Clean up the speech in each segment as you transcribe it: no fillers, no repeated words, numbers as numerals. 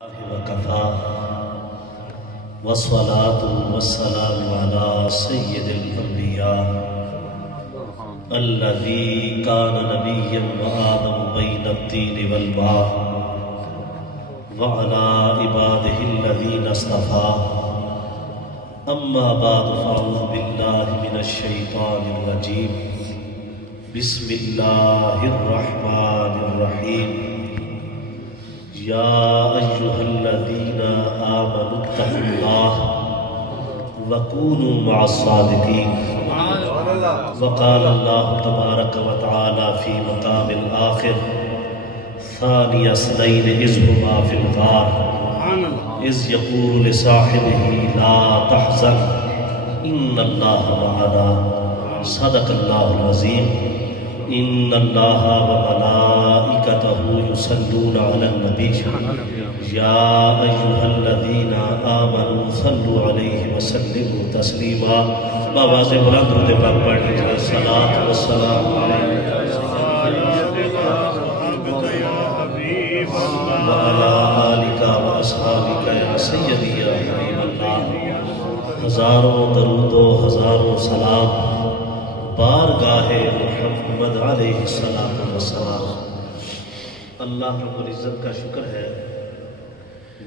وكفى والصلاة والسلام على سيد الأنبياء الذي كان نبيا وآدم بين الطين والماء وعلى عباده الذين اصطفى أما بعد فأعوذ بالله من الشيطان الرجيم بسم الله الرحمن الرحيم يا أيها الذين آمنوا اتقوا الله وكونوا مع الصادقين وقال الله تبارك وتعالى في مقام آخر ثاني اثنين إذ هما في الغار إذ يقول لصاحبه لا تحزن إن الله معنا صدق الله العظيم إن الله وملائكته يصلون على النبي يا أيها الذين آمنوا صلوا عليه وسلموا تسليما بآواز بلند درود پاک پڑھ لیجیے الصلاۃ والسلام علیک وعلى آلك وأصحابك يا سيدي يا حبيب الله ہزاروں درود و ہزاروں سلام بارگاہ محمد علیہ السلام اللہ رب العزت کا شکر ہے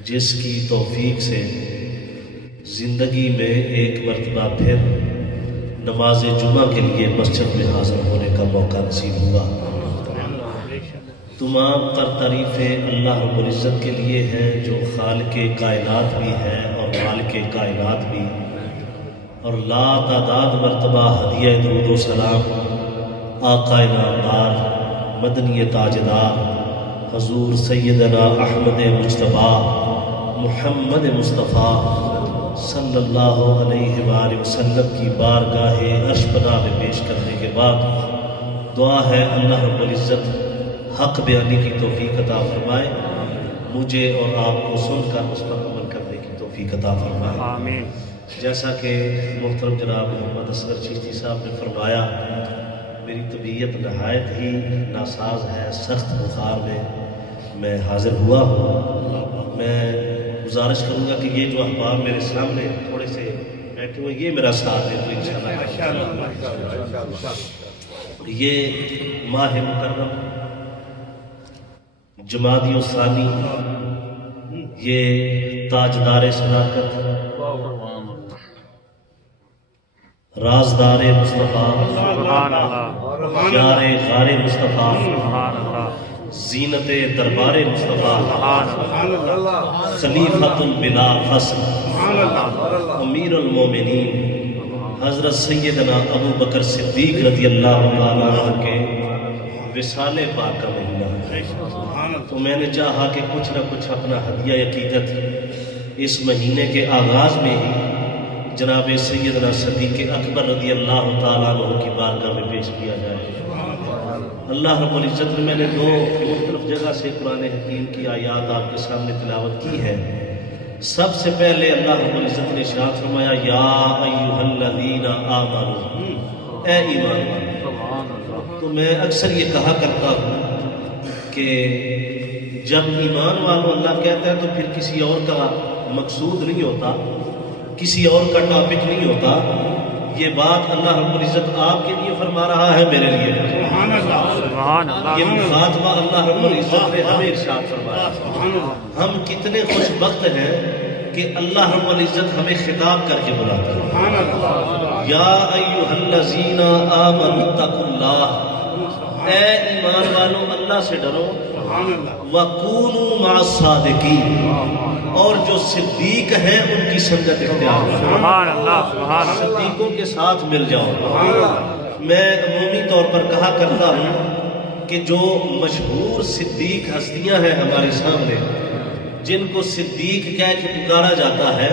جس کی توفیق سے زندگی میں ایک مرتبہ پھر نماز جمعہ کے لیے مسجد میں حاضر ہونے کا موقع نصیب ہوا۔ تمام تر تعریفیں اللہ رب العزت کے لیے ہیں جو خالق کائنات بھی ہے اور مالک کائنات بھی، اور لا تعداد مرتبہ ہدیہ درود و سلام آقا نامدار مدنی تاجدار حضور سیدنا احمد مجتبیٰ محمد مصطفیٰ صلی اللہ علیہ وآلہ وسلم کی بارگاہ عرش پناہ میں پیش کرنے کے بعد دعا ہے اللہ رب العزت حق بیانی کی توفیق عطا فرمائے، مجھے اور آپ کو سن کر اس پر عمل کرنے کی توفیق عطا فرمائے آمین۔ جیسا کہ محترم جناب محمد اصغر چشتی صاحب نے فرمایا، میری طبیعت نہایت ہی ناساز ہے، سخت بخار میں حاضر ہوا ہوں۔ میں گزارش کروں گا کہ یہ جو احباب میرے سامنے تھوڑے سے بیٹھے ہوئے یہ میرا ساتھ ہے تو انشاءاللہ یہ ماہ مکرم جمادی الثانی یہ تاجدار صداقت رازدار مصطفیٰ یار غار مصطفیٰ زینت دربار مصطفیٰ خلیفۃ بلا فصل امیر المومنین حضرت سیدنا ابو بکر صدیق رضی اللہ تعالیٰ عنہ کے وصال پاک کا مہینہ ہے، تو میں نے چاہا کہ کچھ نہ کچھ اپنا ہدیہ عقیدت اس مہینے کے آغاز میں ہی جناب سیدنا صدیق اکبر رضی اللہ تعالیٰ عنہ کی بارگاہ میں پیش کیا جائے۔ اللہ رب العزت نے میں نے دو مختلف جگہ سے قرآن حکیم کی آیات آپ کے سامنے تلاوت کی ہے۔ سب سے پہلے اللہ رب العزت نے ارشاد فرمایا یا ایھا الذین آمنوا، اے ایمان والو۔ تو میں اکثر یہ کہا کرتا ہوں کہ جب ایمان والو اللہ کہتا ہے تو پھر کسی اور کا مقصود نہیں ہوتا، کسی اور کا ٹاپک نہیں ہوتا، یہ بات اللہ رب العزت آپ کے لیے فرما رہا ہے، میرے لیے یہ مخاطبہ اللہ رب العزت نے ہمیں ارشاد فرمایا۔ ہم کتنے خوش بخت ہیں کہ اللہ رب العزت ہمیں خطاب کر کے بلاتا ہے، یا ایھا الذین آمنوا اتقوا اللہ، اے ایمان والو اللہ سے ڈرو، وَكُونُوا مَعَ الصَّادِقِينَ، اور جو صدیق ہیں ان کی سنگت اختیار کرو، صدیقوں کے ساتھ مل جاؤ۔ میں عمومی طور پر کہا کرتا ہوں کہ جو مشہور صدیق ہستیاں ہیں ہمارے سامنے جن کو صدیق کہہ کے پکارا جاتا ہے،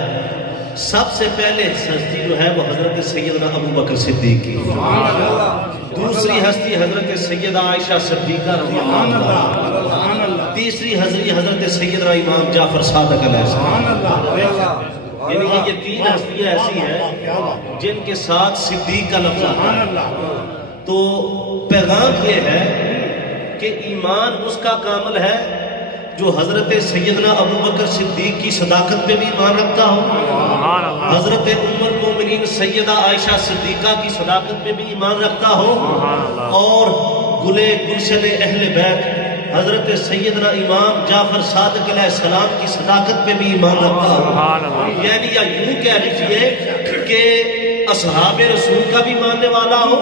سب سے پہلے ہستی جو ہے وہ حضرت سیدنا ابو بکر صدیق کی، دوسری ہستی حضرت سیدہ عائشہ صدیقہ رضی اللہ عنہ، تیسری ہستی حضرت سیدنا امام جعفر صادق علیہ السلام۔ یعنی یہ تین ہستیاں ایسی ہیں جن کے ساتھ صدیق کا لفظ آتا ہے۔ تو پیغام یہ ہے کہ ایمان اس کا کامل ہے جو حضرت سیدنا ابو بکر صدیق کی صداقت پہ بھی ایمان رکھتا ہو، حضرت ام المومنین سیدہ عائشہ صدیقہ کی صداقت پہ بھی ایمان رکھتا ہو، اور گلے گلشن اہل بیت حضرت سیدنا امام جعفر صادق علیہ السلام کی صداقت پہ بھی ایمان رکھتا ہو، یعنی یا یوں کہہ لیجئے کہ اصحاب رسول کا بھی ماننے والا ہو،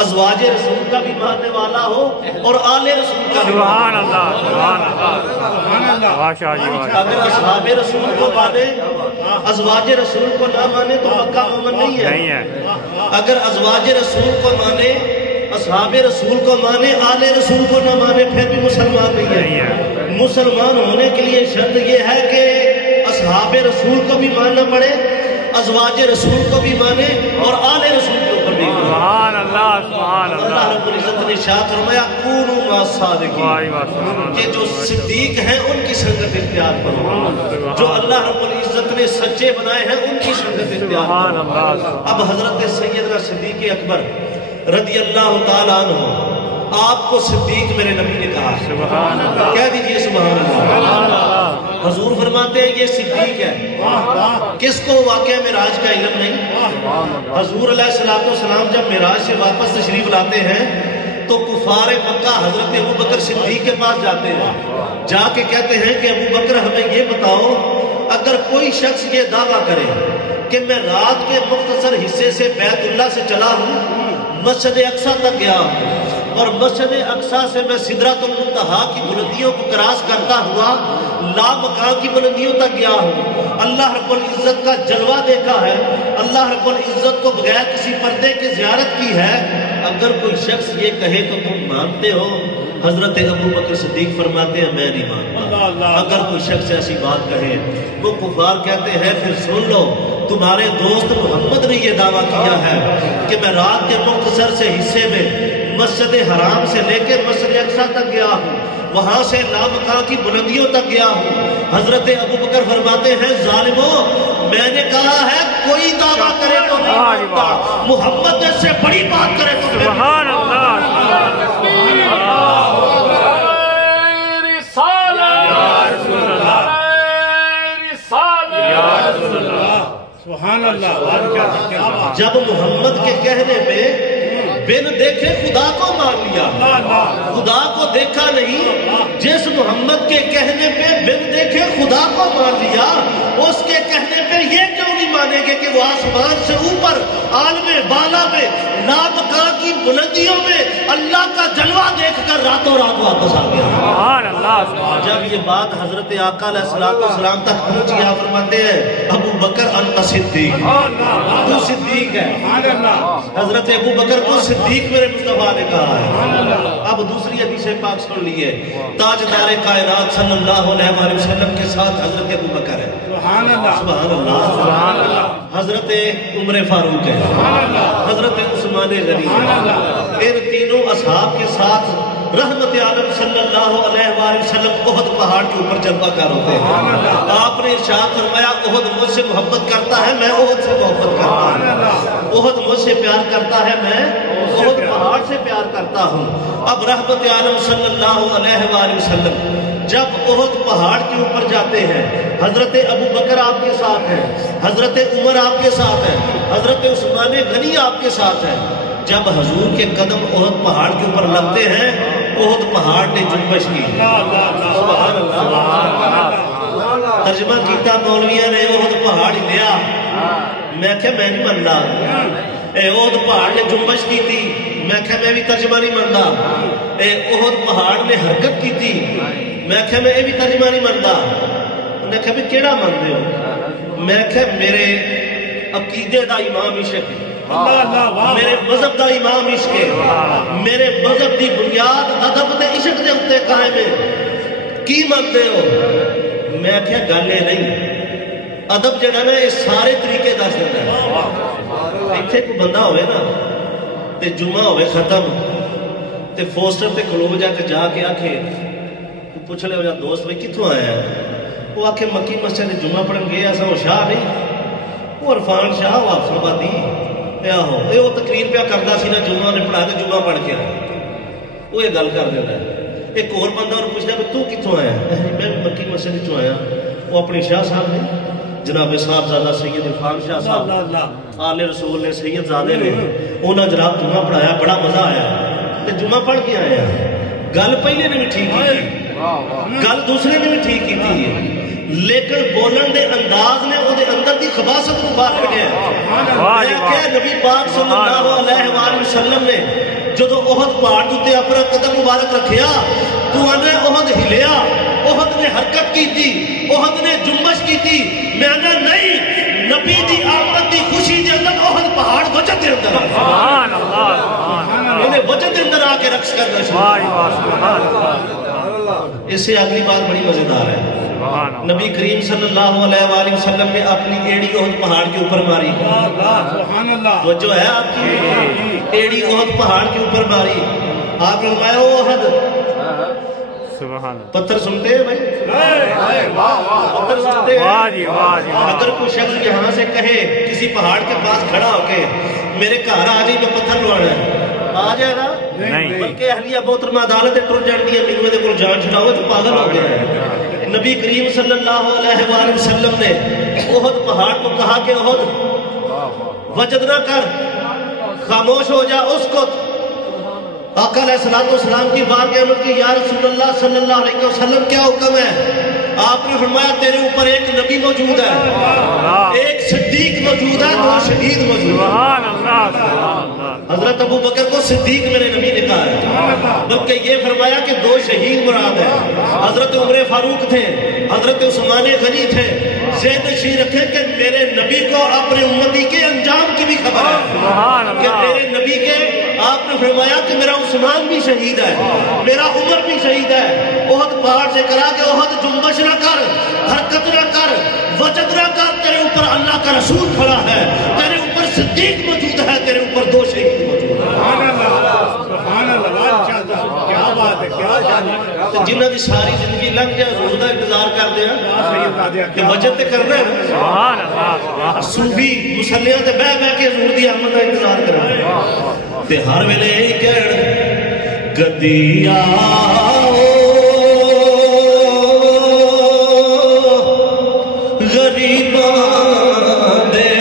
ازواج رسول کا بھی ماننے والا ہو، اور آل رسول کا بھی ماننے والا ہو۔ اگر اصحاب رسول کو مانے ازواج رسول کو نہ مانے تو مکہ مومن نہیں ہے، اگر ازواج رسول کو مانے اصحاب رسول کو مانے آل رسول کو نہ مانے پھر بھی مسلمان نہیں ہے۔ مسلمان ہونے کے لیے شرط یہ ہے کہ اصحاب رسول کو بھی ماننا پڑے، ازواج رسول کو بھی مانے، اور آل رسول کے اوپر بھی مانے۔ اللہ رب العزت نے ارشاد فرمایا کونوا مع الصادقین، کہ جو صدیق ہیں ان کی سنگت اختیار کرو، جو اللہ رب العزت نے سچے بنائے ہیں ان کی سنگت اختیار کرو۔ اب حضرت سیدنا صدیق اکبر رضی اللہ تعالیٰ عنہ، آپ کو صدیق میرے نبی نے کہا، کہہ دیجئے سبحان اللہ۔ حضور فرماتے ہیں یہ صدیق ہے، کس کو واقعہ معراج کا علم نہیں؟ حضور علیہ السلام جب معراج سے واپس تشریف لاتے ہیں تو کفار مکہ حضرت ابو بکر صدیق کے پاس جاتے ہیں، جا کے کہتے ہیں کہ ابو بکر ہمیں یہ بتاؤ، اگر کوئی شخص یہ دعویٰ کرے کہ میں رات کے مختصر حصے سے بیت اللہ سے چلا ہوں، مسجد اقصی تک گیا ہوں، اور مسجد اقصی سے میں سدرۃ المنتہا کی بلندیوں کو کراس کرتا ہوا لامکان کی بلندیوں تک گیا ہوں، اللہ رب العزت کا جلوہ دیکھا ہے، اللہ رب العزت کو بغیر کسی پردے کی زیارت کی ہے، اگر کوئی شخص یہ کہے تو تم مانتے ہو؟ حضرت ابو بکر صدیق فرماتے ہیں میں نہیں مانتا۔ اگر کوئی شخص ایسی بات کہے، وہ کفار کہتے ہیں پھر سن لو، تمہارے دوست محمد نے یہ دعویٰ کیا ہے کہ میں رات کے مختصر سے حصے میں مسجد حرام سے لے کے مسجد اقصی تک گیا ہوں، وہاں سے لامکان کی بلندیوں تک گیا ہوں۔ حضرت ابو بکر فرماتے ہیں ظالموں، میں نے کہا ہے کوئی دعویٰ کرے تو نہیں مانتا، محمد اس سے بڑی بات کرے تو سبحان اللہ۔ جب محمد کے کہنے پہ بن دیکھے خدا کو مان لیا، خدا کو دیکھا نہیں، جس محمد کے کہنے پہ بن دیکھے خدا کو مان لیا، اس کے کہنے پہ یہ کیوں نہیں مانیں گے کہ وہ آسمان سے اوپر عالم بالا میں لامکان کی بلندیوں میں اللہ کا جلوہ دیکھ کر راتوں رات واپس آ گیا۔ جب یہ بات حضرت آقا علیہ السلام تک پہنچی، آپ فرماتے ہیں ابو بکر انت صدیق، تو صدیق ہے۔ حضرت ابو بکر کو صدیق میرے مصطفیٰ نے کہا ہے۔ اب دوسری حدیث پاک سن لیے، تاجدار کائنات صلی اللہ علیہ وسلم کے ساتھ حضرت ابو بکر ہے، سبحان اللہ، حضرت عمر فاروق ہے، حضرت عثمان غنی ہے، ان تینوں اصحاب کے ساتھ رحمت عالم صلی اللہ علیہ وآلہ وسلم احد پہاڑ کے اوپر جلوہ گر ہوتے ہیں۔ آپ نے ارشاد فرمایا احد مجھ سے محبت کرتا ہے، میں احد سے محبت کرتا ہوں، احد مجھ سے پیار کرتا ہے، میں احد پہاڑ سے پیار کرتا ہوں۔ اب رحمت عالم صلی اللہ علیہ وآلہ وسلم جب احد پہاڑ کے اوپر جاتے ہیں، حضرت ابو بکر آپ کے ساتھ ہیں، حضرت عمر آپ کے ساتھ ہیں، حضرت عثمان غنی آپ کے ساتھ ہیں۔ جب حضور کے قدم احد پہاڑ کے اوپر لگتے ہیں، احد پہاڑ نے جنبش کی، سبحان اللہ، ترجمہ کیتا مولویاں نے احد پہاڑ ہی لیا، میں کہا میں نہیں مندا، احد پہاڑ نے جنبش کی تھی، میں کہا میں بھی ترجمہ نہیں مندا، احد پہاڑ نے حرکت کی تھی، میں کہا میں بھی ترجمہ نہیں مندا، انہیں کہا بھی کیڑا مندے ہو؟ میں کہا میرے عقیدے دا امام عشق ہے، میرے مذہب دا امام عشق ہے، میرے مذہب دی بنیاد ادب تے عشق دے اتے قائم ہے، کی مانتے ہو؟ میں کہا گالے نہیں، ادب جڑا نا یہ سارے طریقے دس دیتا ہے۔ اتنے کوئی بندہ ہوئے نا تے جمعہ ہوئے ختم تے فوسٹر تے کھلو جا کے آکھے پوچھ لے ہو جا دوست بھائی کتوں آیا ہے؟ وہ آکھے مکی مسجد جمعہ پڑھن گئے ایسا وہ شاہ نہیں، وہ عرفان شاہ وہ افسر آبادی وہ تقریر پہ کرتا سی نا جمعہ نے پڑھا تو جمعہ پڑھ کے وہ یہ گل کر دیتا ہے۔ ایک اور بندہ اور پوچھتا کہ تو کتوں آیا؟ میں مکی مسجد چوں آیا. وہ اپنے شاہ صاحب نے جناب صاحبزادہ سید عرفان شاہ صاحب آل رسول نے سید زادے نے انہاں جناب جمعہ پڑھایا, بڑا مزہ آیا تے جمعہ پڑھ کے آیا. گل پہلے نے بھی ٹھیک کی, گل دوسرے نے بھی ٹھیک کی تھی, لیکن بولن دے انداز نے او دے اندر دی خباثت کو باہر کڈیا. کہ نبی پاک صلی اللہ علیہ وآلہ وسلم نے جدو احد پہاڑ تے اپنا قدم مبارک رکھیا تو آنے احد ہلیا, احد نے حرکت کی تھی, احد نے جنبش کی تھی. میں آنا نہیں, نبی دی آمد دی خوشی دے اندر احد پہاڑ وجد دے اندر سبحان اللہ, انہیں وجد دے اندر آکے رقص کرنا شروع. اس سے اگلی بات بڑی مزیدار ہے. نبی کریم صلی اللہ علیہ وآلہ وسلم نے اپنی ایڑی احد پہاڑ کے اوپر ماری. توجہ ہے آپ کی؟ ایڑی احد پہاڑ کے اوپر ماری. آپ نے فرمایا او احد, پتھر سنتے ہیں بھائی, پتھر سنتے ہیں. اگر کوئی شخص یہاں سے کہے کسی پہاڑ کے پاس کھڑا ہو کے میرے گھر آ جائے میں پتھر لوانا ہے, آ جائے گا نہیں, بلکہ اہلیہ محترمہ عدالت ٹر جان دی امیر دے کول جان چھڑاؤ تو پاگل ہو گیا ہے. نبی کریم صلی اللہ علیہ وآلہ وسلم نے احد پہاڑ کو کہا کہ احد وجد نہ کر, خاموش ہو جا, اس کو آقا علیہ السلام کی بات کے اندر کی یا رسول اللہ صلی اللہ علیہ وسلم کیا حکم ہے؟ آپ نے فرمایا تیرے اوپر ایک نبی موجود ہے, ایک صدیق موجود ہے, دو شہید موجود ہے. حضرت ابو بکر کو صدیق میرے نبی نے کہا ہے, بلکہ یہ فرمایا کہ دو شہید مراد ہے. حضرت عمر فاروق تھے, حضرت عثمان غنی تھے. ذہن نشین رکھیں کہ میرے نبی کو اپنے امتی کے انجام کی بھی خبر ہے کہ میرے نبی کے, آپ نے فرمایا کہ میرا عثمان بھی شہید ہے, میرا عمر بھی شہید ہے. احد پہاڑ سے کرا کہ احد جنبش نہ کر, حرکت نہ کر, وجد نہ کر, تیرے اوپر اللہ کا رسول کھڑا ہے, تیرے اوپر صدیق موجود ہے, تیرے اوپر دو شہید موجود ہے. سبحان اللہ, کیا بات ہے, کیا جانب جنہاں دی ساری زندگی لنگ جائے حضور دا انتظار کر دیا کہ وجد تے کرنا ہے. سبحان اللہ, صوفی مسلیاں تے بہ بہ کے حضور دی آمد دا انتظار کرنا تے ہر ویلے ہی کہن کدی آؤ غریباں دے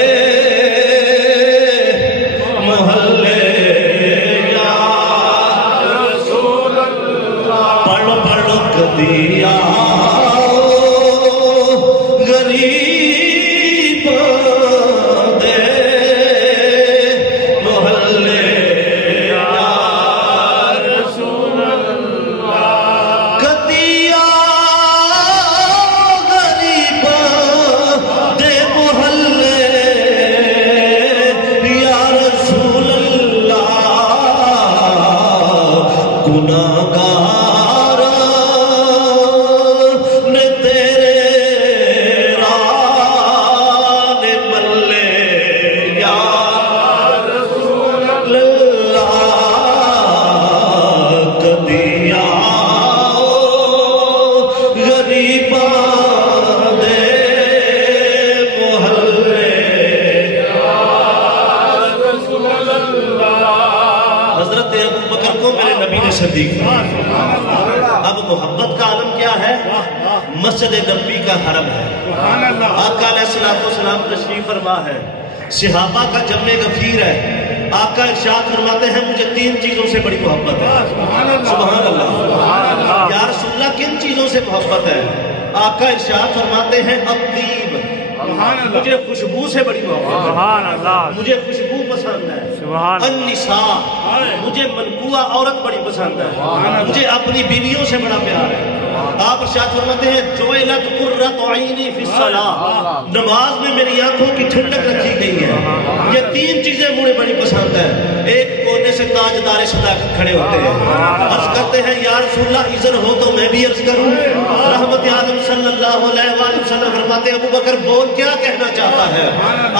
محلے یا رسول اللہ, پڑھ پڑھ کدی آؤ غریباں دے محلے اب محبت کا عالم کیا ہے؟ مسجد نبی کا حرم ہے. آقا علیہ السلام تشریف فرما ہے, صحابہ کا جمع غفیر ہے. آقا ارشاد فرماتے ہیں مجھے تین چیزوں سے بڑی محبت ہے. سبحان اللہ. یا رسول اللہ کن چیزوں سے محبت ہے؟ آقا ارشاد فرماتے ہیں الطیب, مجھے خوشبو سے بڑی محبت ہے, مجھے خوشبو پسند ہے. النساء, مجھے منقوع عورت بڑی پسند ہے, مجھے اپنی بیویوں سے بڑا پیار ہے. آپ ارشاد فرماتے ہیں جعلت قرۃ عینی فی الصلاۃ, نماز میں میری آنکھوں کی ٹھنڈک رکھی گئی ہے. یہ تین چیزیں مجھے بڑی پسند ہیں. ایک کونے سے تاجدار صداقت کھڑے ہوتے ہیں, عرض کرتے ہیں یا رسول اللہ اذن ہو تو میں بھی عرض کروں. رحمت عالم صلی اللہ علیہ وآلہ وسلم فرماتے ہیں ابو بکر بول کیا کہنا چاہتا ہے؟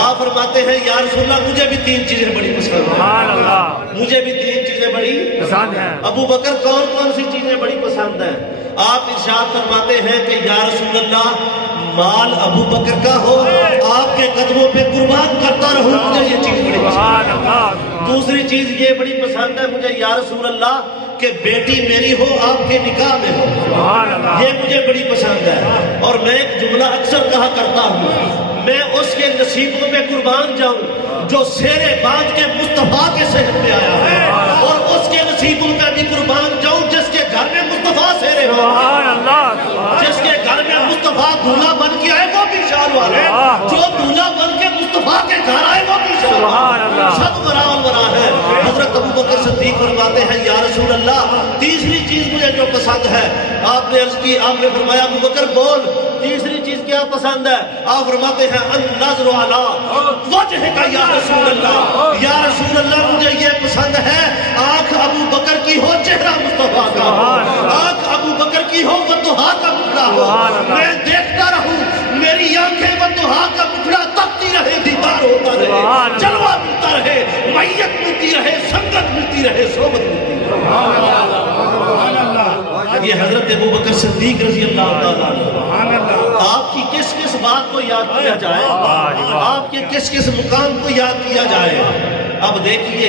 آپ فرماتے ہیں یا رسول اللہ مجھے بھی تین چیزیں بڑی پسند ہیں, مجھے بھی تین چیزیں بڑی پسند ہیں. ابو بکر کون کون سی چیزیں بڑی پسند ہیں؟ آپ ارشاد فرماتے ہیں کہ یا رسول اللہ مال ابو بکر کا ہو, آپ کے قدموں پہ قربان کرتا رہوں, مجھے یہ چیز بڑی پسند ہے. دوسری چیز یہ بڑی پسند ہے مجھے یا رسول اللہ کہ بیٹی میری ہو آپ کے نکاح میں ہو، یہ مجھے بڑی پسند ہے۔ اور میں ایک جملہ اکثر کہا کرتا ہوں، میں اس کے نصیبوں میں قربان جاؤں جو سیرے باندھ کے مصطفیٰ کے صحت میں آیا ہے، اور اس کے نصیبوں میں بھی قربان جاؤں جس کے گھر میں مصطفیٰ سیرے جس کے گھر میں مصطفیٰ دولہا بن کے آئے وہ بھی شان والا، جو دولہا بن کے مصطفیٰ کے گھر آئے وہ بھی شان والا، سب برابر برا ہے۔ حضرت ابو بکر صدیق فرماتے ہیں یا رسول اللہ تیسری چیز مجھے جو پسند ہے، آپ نے عرض کی، آپ نے فرمایا ابو بکر بول تیسری چیز کیا پسند ہے؟ آپ فرماتے ہیں النظر علی وجہک یا رسول اللہ، یا رسول اللہ مجھے یہ پسند ہے آنکھ ابو بکر کی ہو چہرہ مصطفیٰ کا، آنکھ ابو بکر کی ہو وضحا کا مکھڑا ہو، میں دیکھتا رہوں میری آنکھیں وضحا کا مکھڑا تکتی رہے، دیدار ہوتا رہے، جلوہ ملتا رہے، میت ملتی رہے، سنگت ملتی رہے، صحبت ملتی رہے۔ یہ حضرت ابو بکر صدیق رضی اللہ تعالیٰ عنہ، آپ کی کس کس بات کو یاد کیا جائے، آپ کے کس کس مقام کو یاد کیا جائے۔ اب دیکھیے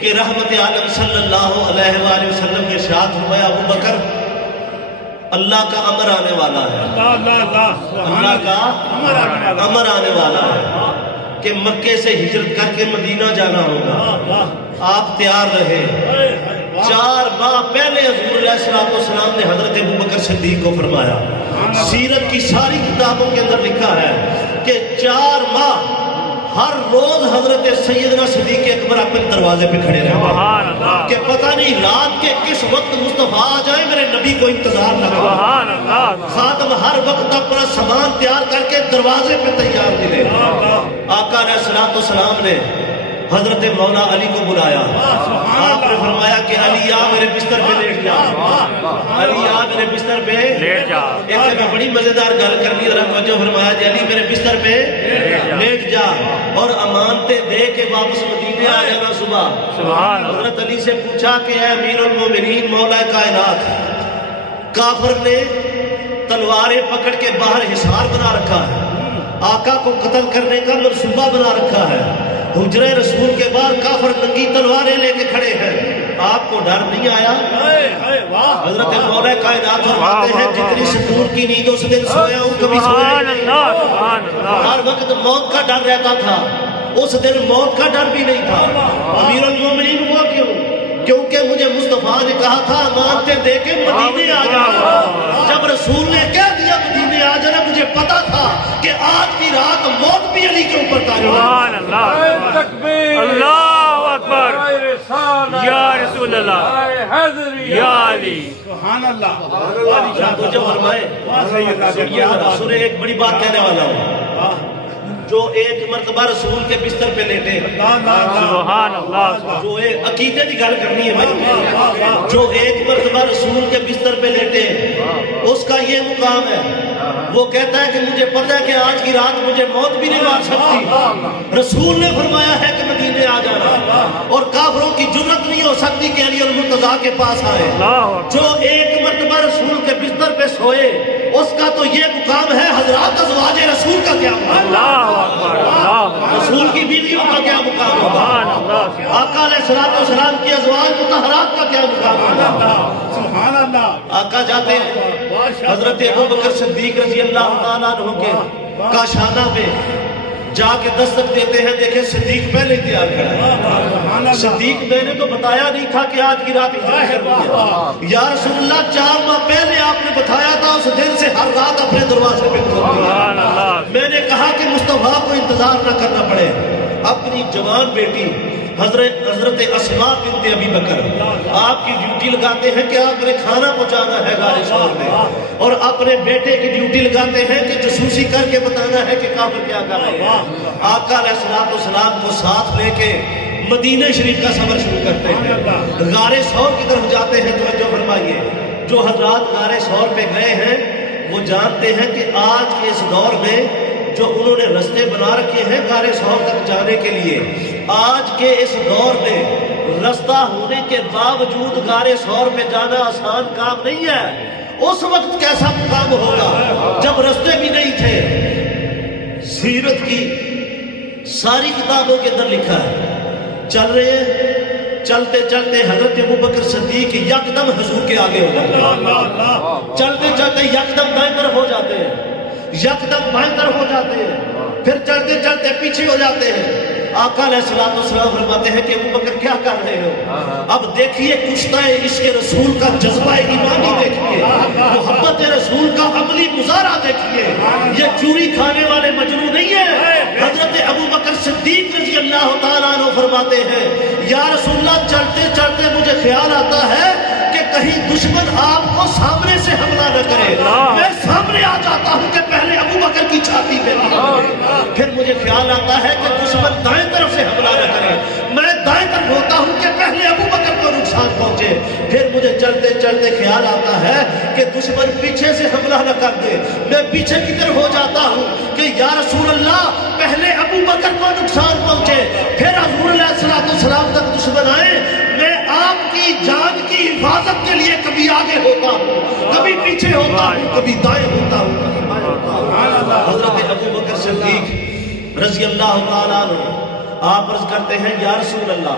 کہ رحمت عالم صلی اللہ علیہ وآلہ وسلم کے ارشاد فرمایا ابو بکر اللہ کا امر آنے والا ہے، اللہ کا امر آنے والا ہے کہ مکے سے ہجرت کر کے مدینہ جانا ہوگا، آپ تیار رہے۔ 4 ماہ پہلے حضور علیہ السلام نے حضرت ابو بکر صدیق کو فرمایا، سیرت کی ساری کتابوں کے اندر لکھا ہے کہ 4 ماہ ہر روز حضرت سیدنا صدیق اکبر اپنے دروازے پہ کھڑے رہے کہ پتہ نہیں رات کے کس وقت مصطفیٰ آ جائے، میرے نبی کو انتظار نہ کرے۔ خاتم ہر وقت اپنا سامان تیار کر کے دروازے پہ تیار ملے۔ آقا علیہ السلام نے حضرت مولا علی کو بلایا، آپ نے فرمایا کہ علی آ میرے بستر پہ لیٹ جا، علی آ میرے بستر پہ لیٹ جا۔ ایک میں بڑی مزیدار گل کرنی ذرا توجہ فرمایا جی، علی میرے بستر پہ لیٹ جا اور امانتیں دے کے واپس مدینے آ جانا صبح۔ حضرت علی سے پوچھا کہ اے امیر المومنین مولا کائنات، کافر نے تلواریں پکڑ کے باہر حصار بنا رکھا ہے، آقا کو قتل کرنے کا منصوبہ بنا رکھا ہے، حجرہ رسول کے باہر کافر ننگی تلواریں لے کے کھڑے ہیں، آپ کو ڈر نہیں آیا؟ حضرت مولا کائنات فرماتے ہیں جتنی سکون کی نیند اس دن سویا ہوں کبھی سویا نہیں، ہر وقت موت کا ڈر رہتا تھا، اس دن موت کا ڈر بھی نہیں تھا۔ امیر المومنین ہوا کیوں؟ کیونکہ مجھے مصطفیٰ نے کہا تھا امانتیں دے کے مدینے آ جانا۔ جب رسول نے کہہ دیا مدینے آ جانا، مجھے پتا تھا کہ آج کی رات موت بھی علی کے اوپر تاری ہوگی۔ اللہ اکبر، یا رسول اللہ، یا علی، سبحان اللہ۔ مجھے فرمائے سنیں، ایک بڑی بات کہنے والا ہوں، جو ایک مرتبہ رسول کے بستر پہ لیٹے، سبحان اللہ، جو ایک عقیدے کی گل کرنی ہے بھائی، جو ایک مرتبہ رسول کے بستر پہ لیٹے اس کا یہ مقام ہے، وہ کہتا ہے کہ مجھے پتہ ہے کہ آج کی رات مجھے موت بھی نہیں مار سکتی، رسول نے فرمایا ہے کہ مدینے آ جانا، اور کافروں کی جرت نہیں ہو سکتی کہ علی المرتضیٰ کے پاس آئے۔ جو ایک مرتبہ رسول کے بستر پہ سوئے اس کا تو یہ مقام ہے، حضرات ازواج رسول کا کیا مقام ہے، رسول کی بیویوں کا کیا مقام ہوگا، آقا علیہ السلام کی ازواج مطہرات کا کیا مقام ہوگا۔ سبحان اللہ۔ آقا جاتے ہیں حضرت ابو بکر صدیق رضی اللہ تعالیٰ عنہ کے کاشانہ میں جا کے دستک دیتے ہیں، دیکھیں صدیق پہلے تیار کھڑا ہے۔ صدیق میں نے تو بتایا نہیں تھا کہ آج کی رات ہجرت کرنی ہے، یا رسول اللہ 4 ماہ پہلے آپ نے بتایا تھا، اس دن سے ہر رات اپنے دروازے پہ کھڑا۔ میں نے کہا کہ مصطفیٰ کو انتظار نہ کرنا پڑے، اپنی جوان بیٹی حضرت اسماء بنت ابی بکر آپ کی ڈیوٹی لگاتے ہیں کہ آپ نے کھانا پہنچانا ہے غار ثور میں، اور اپنے بیٹے کی ڈیوٹی لگاتے ہیں کہ جاسوسی کر کے بتانا ہے کہ کافر کیا کر رہے ہیں۔ آقا علیہ السلام کو ساتھ لے کے مدینہ شریف کا سفر شروع کرتے ہیں، غار ثور کی طرف جاتے ہیں۔ توجہ فرمائیے، جو حضرات غار ثور پہ گئے ہیں وہ جانتے ہیں کہ آج کے اس دور میں جو انہوں نے رستے بنا رکھے ہیں غار ثور تک جانے کے لیے، آج کے اس دور میں رستہ ہونے کے باوجود غار ثور میں جانا آسان کام نہیں ہے۔ اس وقت کیسا مقام ہوگا جب رستے بھی نہیں تھے۔ سیرت کی ساری کتابوں کے اندر لکھا ہے، چل رہے ہیں چلتے چلتے حضرت ابوبکر صدیق یکدم حضور کے آگے ہو جاتے ہیں، چلتے چلتے یکدم دائیں طرف ہو جاتے ہیں، یکدم بائیں طرف ہو جاتے ہیں، پھر چلتے چلتے پیچھے ہو جاتے ہیں۔ آقا علیہ السلام فرماتے ہیں کہ ابوبکر کیا کر رہے ہو؟ اب دیکھیے کشتہ عشق رسول کا جذبہ ایمانی دیکھیے، محبت رسول کا عملی مظاہرہ دیکھیے، یہ چوری کھانے والے مجنون نہیں ہیں۔ حضرت ابوبکر صدیق رضی اللہ تعالیٰ عنہ فرماتے ہیں یا رسول اللہ چلتے چلتے مجھے خیال آتا ہے کہ کہیں دشمن آپ کو سامنے سے حملہ نہ کرے، میں سامنے آ جاتا ہوں کہ پہلے ابوبکر کی چھاتی پہ پھر مجھے خیال آتا ہے کہ دشمن دائیں طرف سے حملہ نہ کرے، میں دائیں طرف ہوتا ہوں کہ پہلے ابوبکر کو نقصان پہنچے، پھر مجھے چلتے چلتے خیال آتا ہے کہ دشمن پیچھے سے حملہ نہ کر دے، میں پیچھے کی طرف ہو جاتا ہوں کہ یا رسول اللہ پہلے ابوبکر کو نقصان پہنچے، پھر حضور علیہ السلام تک دشمن آئے، میں آپ کی جان کی حفاظت کے لیے کبھی آگے ہوتا ہوں، کبھی پیچھے ہوتا ہوں، کبھی دائیں ہوتا ہوں، کبھی بائیں ہوتا ہوں۔ حضرت ابوبکر صدیق رضی اللہ تعالیٰ عنہ آپ عرض کرتے ہیں یا رسول اللہ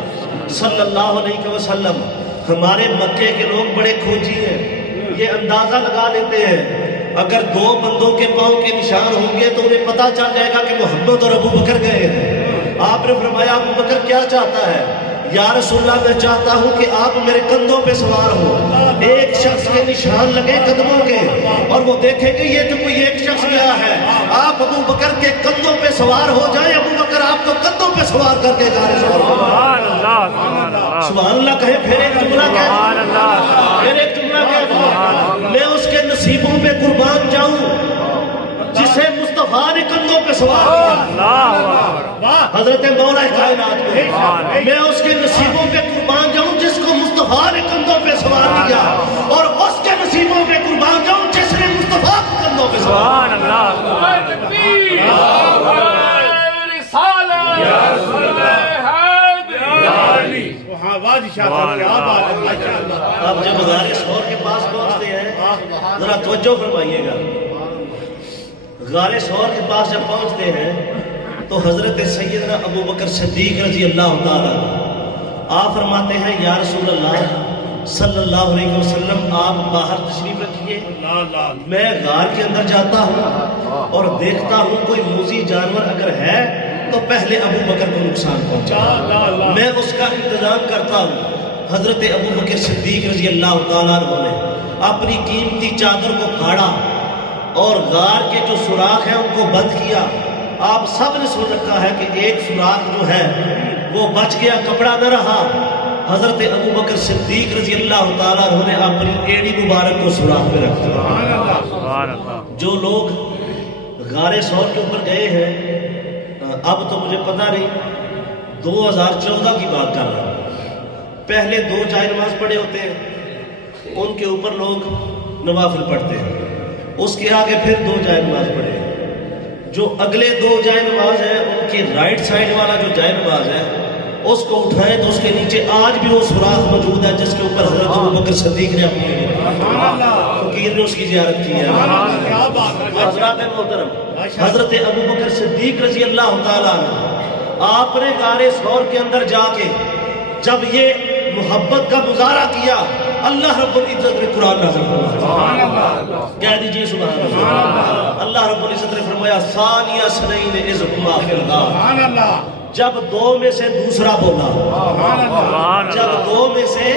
صلی اللہ علیہ وسلم ہمارے مکے کے لوگ بڑے کھوجی ہیں، یہ اندازہ لگا لیتے ہیں اگر دو بندوں کے پاؤں کے نشان ہوں گے تو انہیں پتہ چل جائے گا کہ محمد اور ابوبکر گئے ہیں۔ آپ نے فرمایا ابوبکر کیا چاہتا ہے؟ یا رسول اللہ میں چاہتا ہوں کہ آپ میرے کندھوں پہ سوار ہو، ایک شخص کے نشان لگے قدموں کے اور وہ دیکھیں کہ یہ تو کوئی ایک شخص گیا ہے، آپ ابوبکر کے کندھوں پہ سوار ہو جائیں، ابوبکر آپ کو کندھوں پہ سوار کر کے جا رہے ہیں۔ سبحان اللہ کہیں، پھر ایک جملہ کہہ، پھر ایک جملہ کہہ، میں اس کے نصیبوں پہ قربان جاؤں جسے مصطفیٰ نے کندھوں پہ سوار کیا، حضرت مولا کائنات میں اس کے نصیبوں پہ قربان جاؤں جس کو مصطفیٰ نے کندھوں پہ سوار کیا، اور اس کے نصیبوں پہ قربان جاؤں جس نے مصطفیٰ کو کندھوں پہ سوار کیا۔ اب جب غار ثور کے پاس پہنچتے ہیں ذرا توجہ فرمائیے گا، غار ثور کے پاس جب پہنچتے ہیں تو حضرت سیدنا ابوبکر صدیق رضی اللہ تعالیٰ آپ فرماتے ہیں یا رسول اللہ صلی اللہ علیہ وسلم آپ باہر تشریف رکھیے، میں غار کے اندر جاتا ہوں اور دیکھتا ہوں کوئی موذی جانور اگر ہے تو پہلے ابوبکر کو نقصان پہنچا، میں اس کا انتظام کرتا ہوں۔ حضرت ابوبکر صدیق رضی اللہ تعالیٰ عنہ نے اپنی قیمتی چادر کو پھاڑا اور غار کے جو سوراخ ہیں ان کو بند کیا۔ آپ سب نے سن رکھا ہے کہ ایک سوراخ جو ہے وہ بچ گیا، کپڑا نہ رہا۔ حضرت ابوبکر صدیق رضی اللہ تعالیٰ عنہ نے اپنی ایڑی مبارک کو سوراخ پہ رکھ دیا۔ جو لوگ غار ثور کے اوپر گئے ہیں، اب تو مجھے پتہ نہیں، 2014 کی بات کر رہا ہوں، پہلے 2 جائے نماز پڑھے ہوتے ہیں، ان کے اوپر لوگ نوافل پڑھتے ہیں، اس کے آگے پھر 2 جائے نماز پڑھے، جو اگلے 2 جائے نماز ہیں ان کے رائٹ سائڈ والا جو جائے نماز ہے اس کو اٹھائیں تو اس کے نیچے آج بھی وہ سوراخ موجود ہے جس کے اوپر حضرت ابوبکر صدیق نے اپنی فقیر نے اس کی زیارت کی ہے۔ حضرات محترم، حضرت ابوبکر صدیق رضی اللہ تعالیٰ عنہ آپ نے غار ثور کے اندر جا کے جب یہ محبت کا مظاہرہ کیا، اللہ رب العزت نے قرآن نازل فرمایا، کہہ دیجئے سبحان اللہ۔ اللہ رب العزت نے فرمایا ثانی اثنین اذ ہما فی الغار، جب 2 میں سے دوسرا بولا، جب 2 میں سے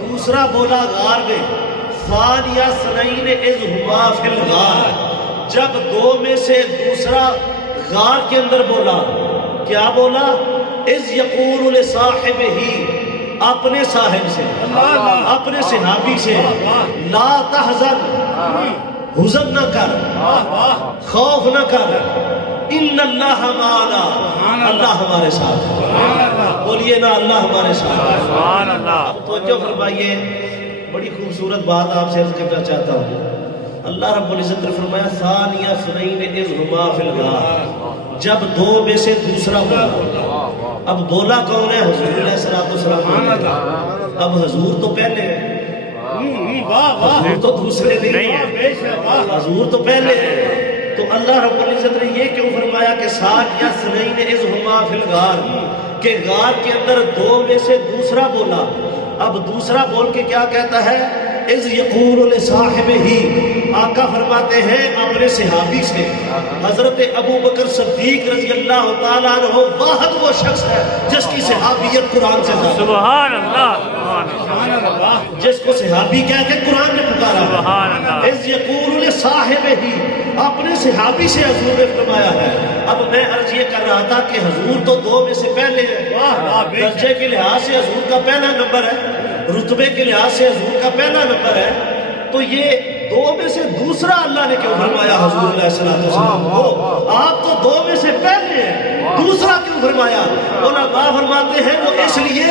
دوسرا بولا غار میں، ثانی اثنین اذ ہما فی الغار، جب 2 میں سے دوسرا غار کے اندر بولا، کیا بولا؟ اذ یقول لصاحبہ، اپنے صاحب سے، اپنے صحابی سے، لا تحزن، حزن نہ کر، خوف نہ کر، ان اللہ معنا، اللہ ہمارے ساتھ ہے، بولیے نا اللہ ہمارے ساتھ ہے۔ اب توجہ فرمائیے، بڑی خوبصورت بات آپ سے عرض کرنا چاہتا ہوں۔ اللہ رب العزت نے فرمایا ثانی اثنین اذ ہما فی الغار، جب 2 میں سے دوسرا بولا۔ اب بولا کون ہے؟ حضور علیہ السلام۔ اب حضور تو پہلے ہے، حضور تو دوسرے نہیں ہے، حضور تو پہلے ہے۔ تو اللہ رب العزت نے یہ کیوں فرمایا کہ ثانی اثنین اذ ہما فی الغار، کہ غار کے اندر دو میں سے دوسرا بولا. اب دوسرا بول کے کیا کہتا ہے؟ اذ یقول لصاحبہ. آقا فرماتے ہیں اپنے صحابی سے. حضرت ابو بکر صدیق رضی اللہ تعالیٰ عنہ واحد وہ شخص ہے جس کی صحابیت قرآن سے زیادہ. سبحان اللہ. جس کو صحابی کہہ کے قرآن نے پکارا. سبحان اللہ. اذ یقول لصاحبہ. اپنے صحابی سے حضور نے فرمایا ہے. اب میں عرض یہ کر رہا تھا کہ حضور تو دو میں سے پہلے ہیں. درجے کے لحاظ سے حضور کا پہلا نمبر ہے, رتبے کے لحاظ سے حضور کا پہلا نمبر ہے. تو یہ دو میں سے دوسرا اللہ نے کیوں فرمایا حضور علیہ السلام کو؟ آپ تو دو میں سے پہلے ہیں, دوسرا کیوں فرمایا؟ علماء فرماتے ہیں وہ اس لیے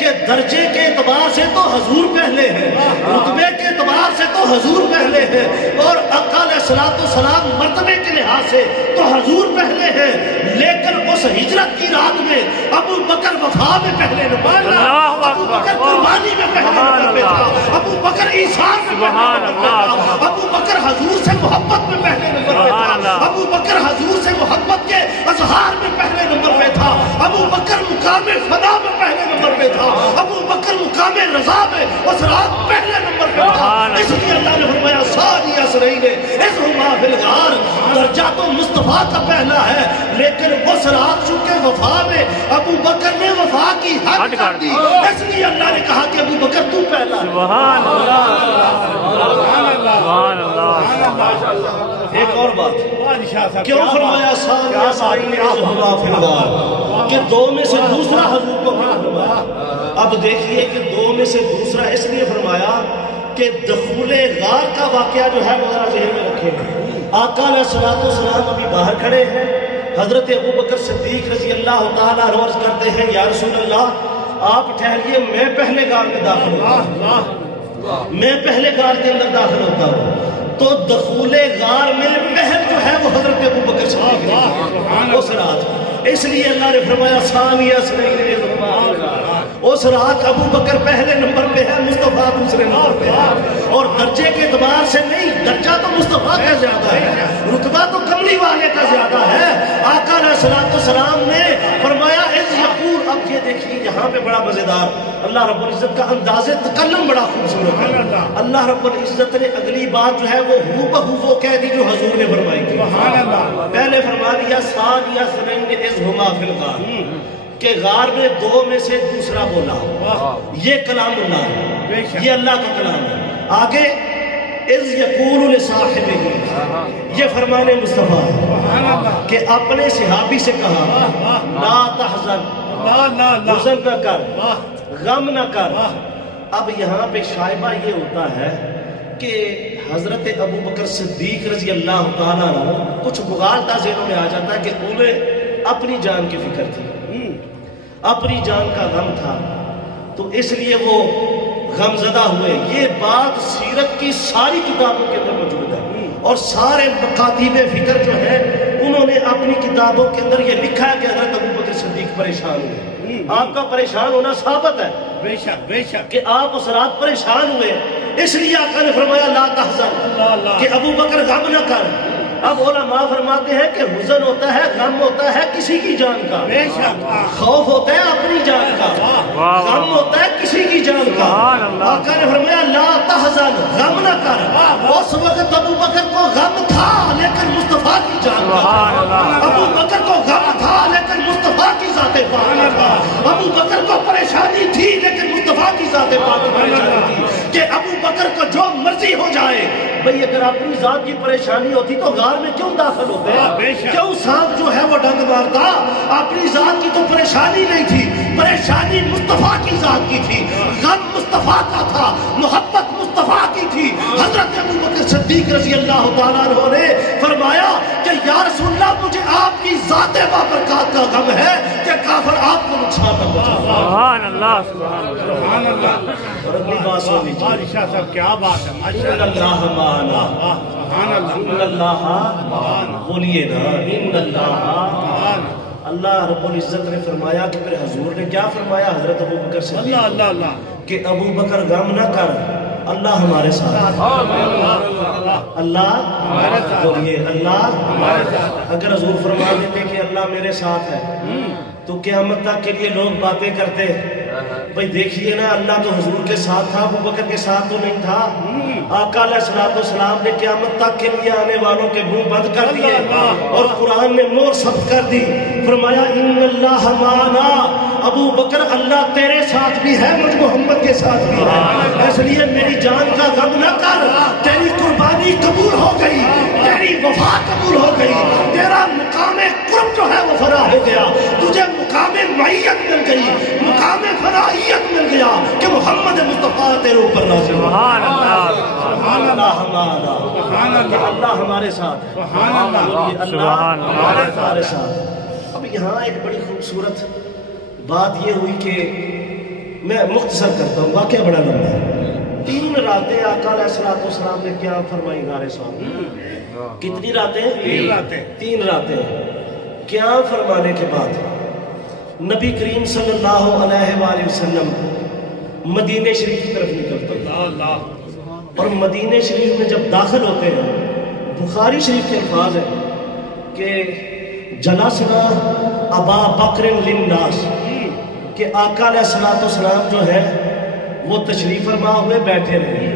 کہ درجے کے اعتبار سے تو حضور پہلے ہیں, رتبے کے اعتبار سے تو حضور پہلے ہیں, اور آقا علیہ السلام مرتبے کے لحاظ سے تو حضور پہلے ہیں. لیکن اس ہجرت کی رات میں ابو بکر وفا میں پہلے نمبر پہ تھا, ابو بکر قربانی میں پہلے نمبر پہ تھا, ابو بکر ایثار میں پہلے نمبر پہ تھا, ابو بکر حضور سے محبت میں پہلے نمبر پہ تھا, ابو بکر حضور سے محبت کے اظہار میں پہلے نمبر پہ تھا, ابو بکر مقام فدا میں پہلے نمبر پہ تھا, ابو بکر مقام رضا میں اس رات پہلے نمبر پہ تھا. اس لیے اللہ نے فرمایا ثانی اثنین اذ ہما فی الغار. درجہ تو مصطفیٰ کا پہلا ہے, لیکن اس رات چونکہ وفا میں ابو بکر نے وفا کی حد کر دی, اس لیے اللہ نے کہا کہ ابو بکر تو پہلا ہے. سبحان اللہ. سبحان اللہ. ایک اور بات, کیوں فرمایا ثانی اثنین اذ ہما فی الغار, کہ دو میں سے دوسرا حضور کو کیوں فرمایا؟ اب دیکھیے کہ دو میں سے دوسرا اس لیے فرمایا کہ دخول غار کا واقعہ جو ہے وہ ذرا ذہن میں رکھیں. آقا علیہ السلام ابھی باہر کھڑے ہیں, حضرت ابو بکر صدیق رضی اللہ تعالیٰ عنہ عرض کرتے ہیں یا رسول اللہ آپ ٹھہریے, میں پہلے غار میں داخل ہوتا ہوں, میں پہلے غار کے اندر داخل ہوتا ہوں. تو دخول غار میں پہل جو ہے وہ حضرت ابو بکر صدیق اس رات, اس لیے اللہ نے فرمایا ثانی اثنین اذ ہما فی الغار. اس رات ابو بکر پہلے نمبر پہ ہے, مصطفیٰ دوسرے نمبر پہ ہے, اور درجے کے اعتبار سے نہیں, درجہ تو مصطفیٰ کا زیادہ ہے, رتبہ تو کملی والے کا زیادہ ہے. آقا علیہ السلام نے فرمایا اذ یقول. اب یہ دیکھیے یہاں پہ بڑا مزیدار اللہ رب العزت کا انداز تکلم بڑا خوبصورت ہے. اللہ رب العزت نے اگلی بات جو ہے وہ ہو بہو وہ کہہ دی جو حضور نے فرمائی تھی. پہلے فرما دیا ثانی اثنین اذ ہما فی الغار, کہ غار میں دو میں سے دوسرا بولا. یہ کلام اللہ ہے, یہ اللہ کا کلام ہے. آگے اذ یقول لصاحبہ, یہ فرمان مصطفیٰ ہے کہ اپنے صحابی سے کہا لا تحزن, حزن نہ کر, غم نہ کر. اب یہاں پہ شائبہ یہ ہوتا ہے کہ حضرت ابو بکر صدیق رضی اللہ تعالیٰ عنہ کچھ مغالطہ ذہنوں میں آ جاتا ہے کہ انہیں اپنی جان کی فکر تھی, اپنی جان کا غم تھا, تو اس لیے وہ غم زدہ ہوئے. یہ بات سیرت کی ساری کتابوں کے اندر موجود ہے, اور سارے مکاتیب فکر جو ہیں انہوں نے اپنی کتابوں کے اندر یہ لکھا ہے کہ حضرت ابو بکر صدیق پریشان ہوئے. آپ کا پریشان ہونا ثابت ہے بے شک بے شک کہ آپ اس رات پریشان ہوئے, اس لیے آقا نے فرمایا لا تحزن, کہ ابو بکر غم نہ کر. اب علماء فرماتے ہیں کہ حزن ہوتا ہے, غم ہوتا ہے کسی کی جان کا, خوف ہوتا ہے اپنی جان کا, غم ہوتا ہے کسی کی جان کا. آقا نے فرمایا لا تحزن, غم نہ کر. اس وقت ابو بکر کو غم تھا لیکن مصطفیٰ کی جان کا, ابو بکر کو غم تھا لیکن مصطفیٰ کی ذات پاک کا, ابو بکر کو پریشانی تھی لیکن مصطفیٰ کی ذات پاک کی پریشانی تھی. کہ ابو بکر کو جو مرضی ہو جائے, بھئی اگر اپنی ذات کی پریشانی ہوتی تو غار میں کیوں داخل ہوتے ہیں, کیوں سانپ جو ہے وہ ڈنگ مارتا؟ اپنی ذات کی تو پریشانی نہیں تھی, پریشانی مصطفیٰ کی ذات کی تھی, غم مصطفیٰ کا تھا, محبت مصطفیٰ کی تھی. حضرت ابو بکر صدیق رضی اللہ تعالیٰ عنہ نے فرمایا کہ یا رسول اللہ مجھے آپ کی ذات بابرکات کا غم ہے کہ کافر آپ کو نقصان نہ پہنچائے. سبحان اللہ. سبحان اللہ. اور اگلی بات سن لیجیے, بادشاہ صاحب کیا بات ہے, ماشاء اللہ معنا, سبحان اللہ, ان اللہ, بولیے نا ان اللہ. اللہ رب العزت نے فرمایا کہ پھر حضور نے کیا فرمایا حضرت ابو بکر سے, اللہ اللہ اللہ, کہ ابو بکر غم نہ کر, اللہ ہمارے ساتھ، اللہ ہمارے ساتھ، بولیے اللہ ہمارے ساتھ۔ اگر حضور فرما دیتے کہ اللہ میرے ساتھ ہے تو قیامت تک کے لیے لوگ باتیں کرتے بھئی دیکھیے نا اللہ تو حضور کے ساتھ تھا، ابو بکر کے ساتھ تو نہیں تھا۔ آقا علیہ السلام نے قیامت تک کے لیے آنے والوں کے منہ بند کر دیے اور قرآن نے مور ثبت کر دی، فرمایا ان اللہ معنا، ابو بکر اللہ تیرے ساتھ بھی ہے، مجھ محمد کے ساتھ بھی ہے، اس لیے میری جان کا غم نہ کر، تیری قربانی قبول ہو گئی، تیری وفا قبول ہو گئی، تیرا مقام قرب جو ہے وہ فنا ہو گیا، تجھے مقام معیت مل گئی، مقام فنائیت مل گیا کہ محمد مصطفیٰ تیرے اوپر نازل ہوا۔ سبحان اللہ، سبحان اللہ ہمارا، سبحان اللہ، کہ اللہ ہمارے ساتھ ہے، سبحان اللہ، بولیے اللہ سبحان اللہ، ہمارے ساتھ۔ اب یہاں ایک بڑی خوبصورت بات یہ ہوئی کہ میں مختصر کرتا ہوں، واقعہ بڑا لمبا ہے۔ 3 راتیں آقا علیہ السلام نے کیا فرمائی غار صاحب؟ کتنی راتیں؟ 3 راتیں۔ 3 راتیں کیا فرمانے کے بعد نبی کریم صلی اللہ علیہ وآلہ وسلم مدینہ شریف کی طرف نکلتے ہیں، اللہ، اور مدینہ شریف میں جب داخل ہوتے ہیں بخاری شریف کے الفاظ ہیں کہ جلسنا ابا بکر للناس، کہ آقا علیہ السلام جو ہے وہ تشریف فرما ہوئے بیٹھے رہے،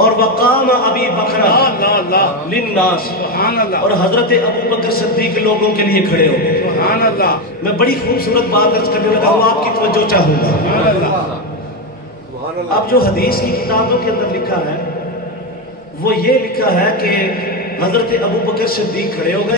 اور وقام ابی بکر اللہ، للناس، سبحان اللہ، اور حضرت ابو بکر صدیق لوگوں کے لیے کھڑے ہو گئے۔ سبحان اللہ، میں بڑی خوبصورت بات عرض کرنے لگا ہوں، آپ کی توجہ چاہوں گا۔ سبحان اللہ، اب جو حدیث کی کتابوں کے اندر لکھا ہے وہ یہ لکھا ہے کہ حضرت ابو بکر صدیق کھڑے ہو گئے۔